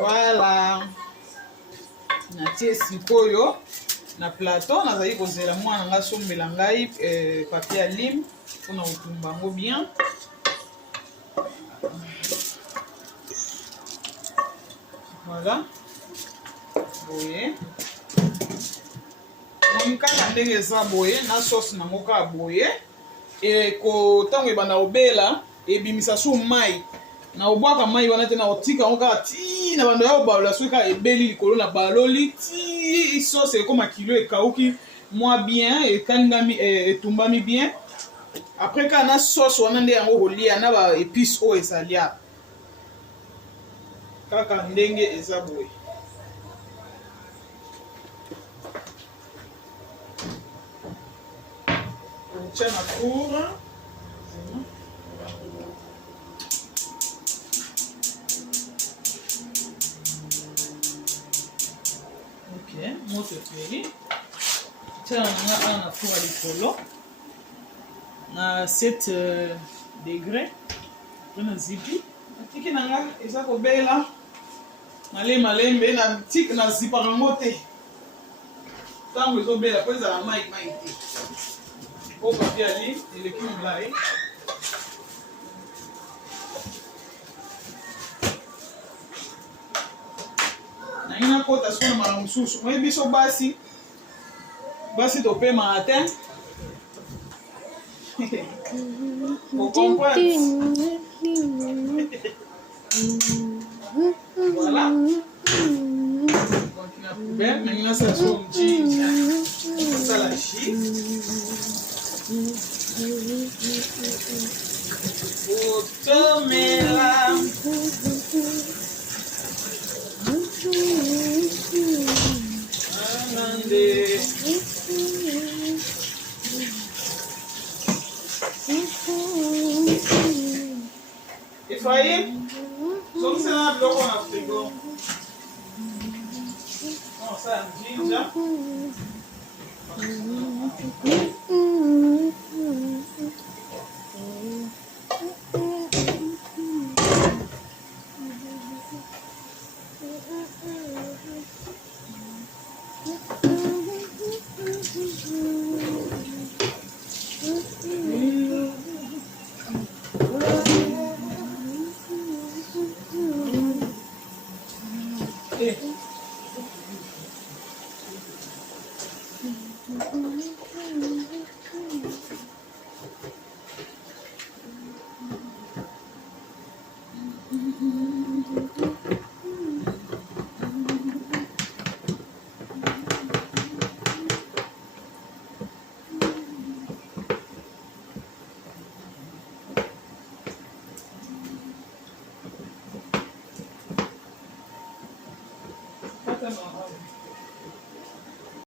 Voilà. Natie sikoyo na plateau nazali kozela mwana nga sombela ngai papier à lime mpona kotumba yango bien. Voilà. Boye. Monikala ndenge eza boye na sauce nango kaka boye. Ntango ebanda obela ebimisa su mai na obwaka mai wana te na otika yango kaka ti na bando ya obalola soki kaka ebeli likolo na baloli ti sauce ekoma kilo ekauki mwa bien ekaningami etumbami bien. Après kaka na sauce wana nde yango kolia na ba épice oyo ezalia kaka ndenge eza boye. Tiens ma four. Ok, moto feri. Tiens na four à l'écolo. Na 7 degrés. On zipi. Tiki nanga eza kobela. Nale malembe na tik na zipa nango te. Tango ezobela po ezala mai te. Au papier à lime et le cube là. Naina kota sona mala mususu. Moi biso basi to pe matin. Vous comprenez? Voilà. Continue à poubelle. Maintenant ça son ginger. Ça la chie. Otomela. Amande. Ephraim, somos na bloco na frigo. Nossa, ginger.